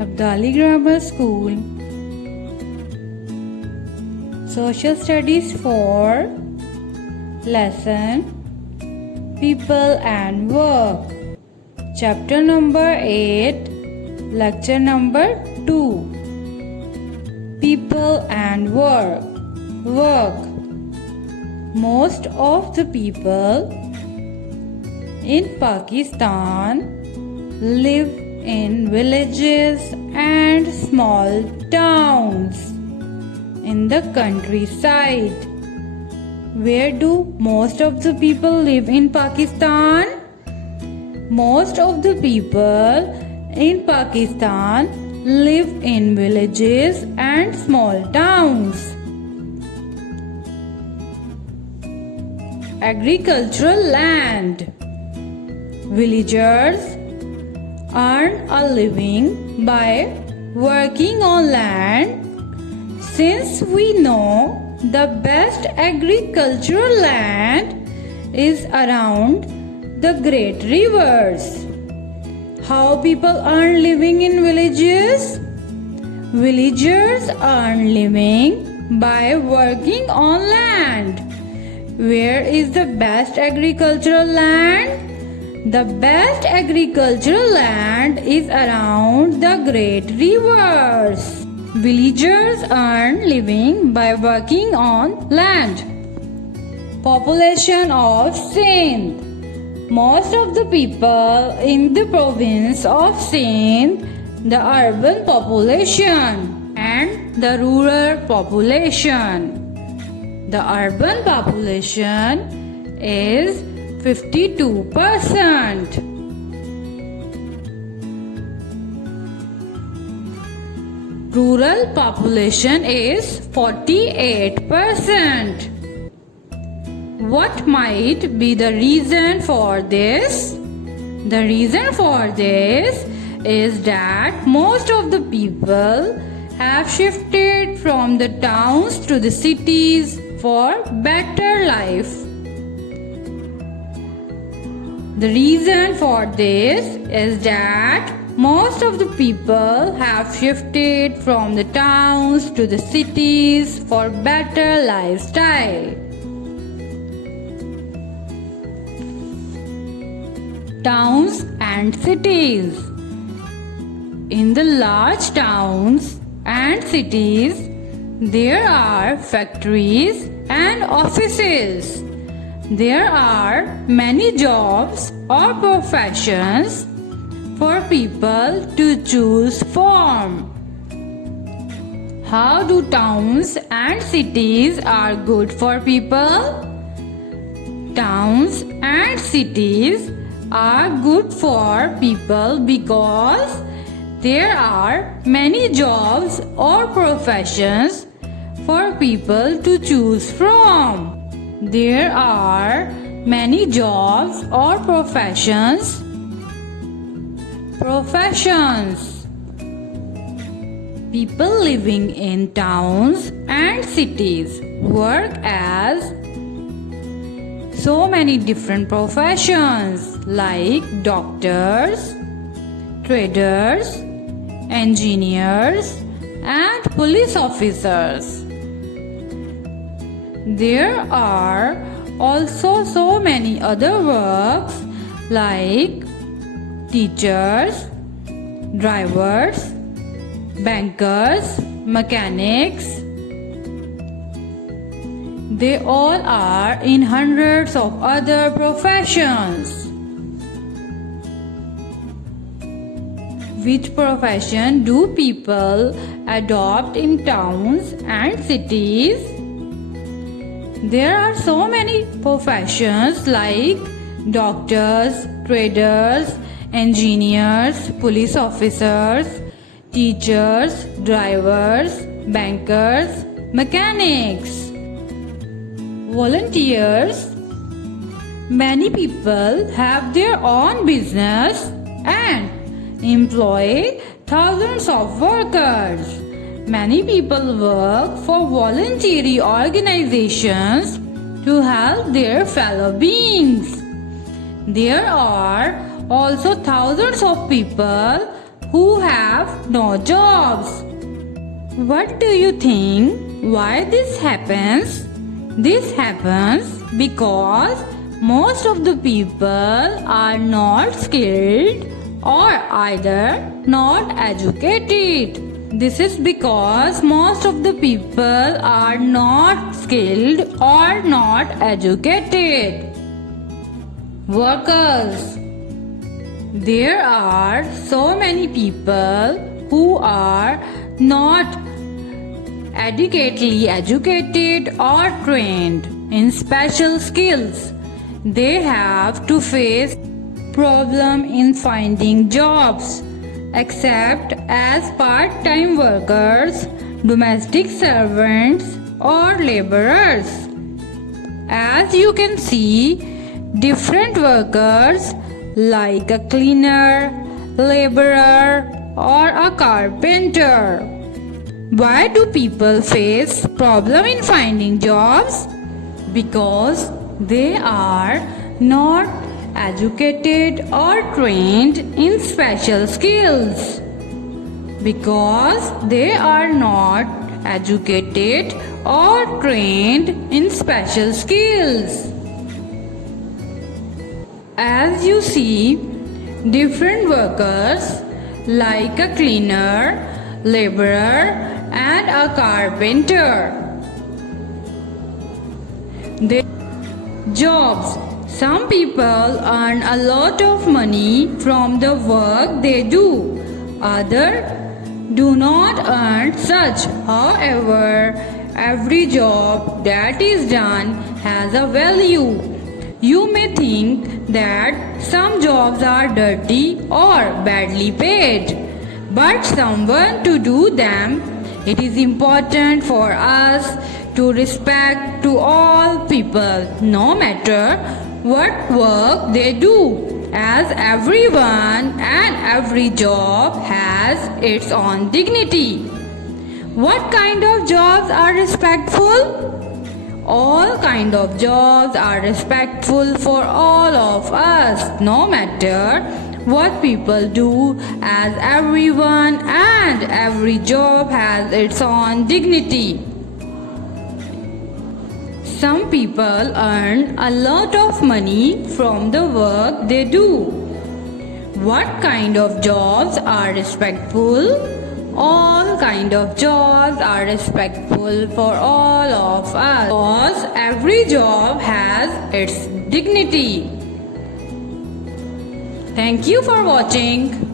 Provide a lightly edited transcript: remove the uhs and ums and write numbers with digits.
Abdali Grammar School. Social Studies 4. Lesson People and Work. Chapter number 8. Lecture number 2. People and Work. Work. Most of the people in Pakistan live in villages and small towns in the countryside. Where do most of the people live in Pakistan? Most of the people in Pakistan live in villages and small towns. Agricultural land. Villagers earn a living by working on land. Since we know the best agricultural land is around the great rivers. How people earn living in villages? Villagers earn living by working on land. Where is the best agricultural land? The best agricultural land is around the great rivers. Villagers earn living by working on land. Population of Sindh. Most of the people in the province of Sindh, the urban population and the rural population. The urban population is 52%. Rural population is 48%. What might be the reason for this? The reason for this is that most of the people have shifted from the towns to the cities for better life. The reason for this is that most of the people have shifted from the towns to the cities for better lifestyle. Towns and cities. In the large towns and cities, there are factories and offices. There are many jobs or professions for people to choose from. How do towns and cities are good for people? Towns and cities are good for people because there are many jobs or professions for people to choose from. There are many jobs or professions. People living in towns and cities work as so many different professions like doctors, traders, engineers, and police officers. There are also so many other works like teachers, drivers, bankers, mechanics. They all are in hundreds of other professions. Which profession do people adopt in towns and cities? There are so many professions like doctors, traders, engineers, police officers, teachers, drivers, bankers, mechanics. Volunteers. Many people have their own business and employ thousands of workers. Many people work for voluntary organizations to help their fellow beings. There are also thousands of people who have no jobs. What do you think? Why this happens? This happens because most of the people are not skilled or either not educated. This is because most of the people are not skilled or not educated. Workers. There are so many people who are not adequately educated or trained in special skills. They have to face problem in finding jobs, except as part-time workers, domestic servants or laborers. As you can see, different workers like a cleaner, laborer or a carpenter. Why do people face problem in finding jobs? Because they are not educated or trained in special skills. Because they are not educated or trained in special skills. As you see, different workers like a cleaner, laborer and a carpenter. Their jobs. Some people earn a lot of money from the work they do. Others do not earn such. However, every job that is done has a value. You may think that some jobs are dirty or badly paid, but someone to do them. It is important for us to respect to all people, no matter what work they do, as everyone and every job has its own dignity. What kind of jobs are respectful? All kind of jobs are respectful for all of us, no matter what people do, as everyone and every job has its own dignity. Some people earn a lot of money from the work they do. What kind of jobs are respectful? All kind of jobs are respectful for all of us, because every job has its dignity. Thank you for watching.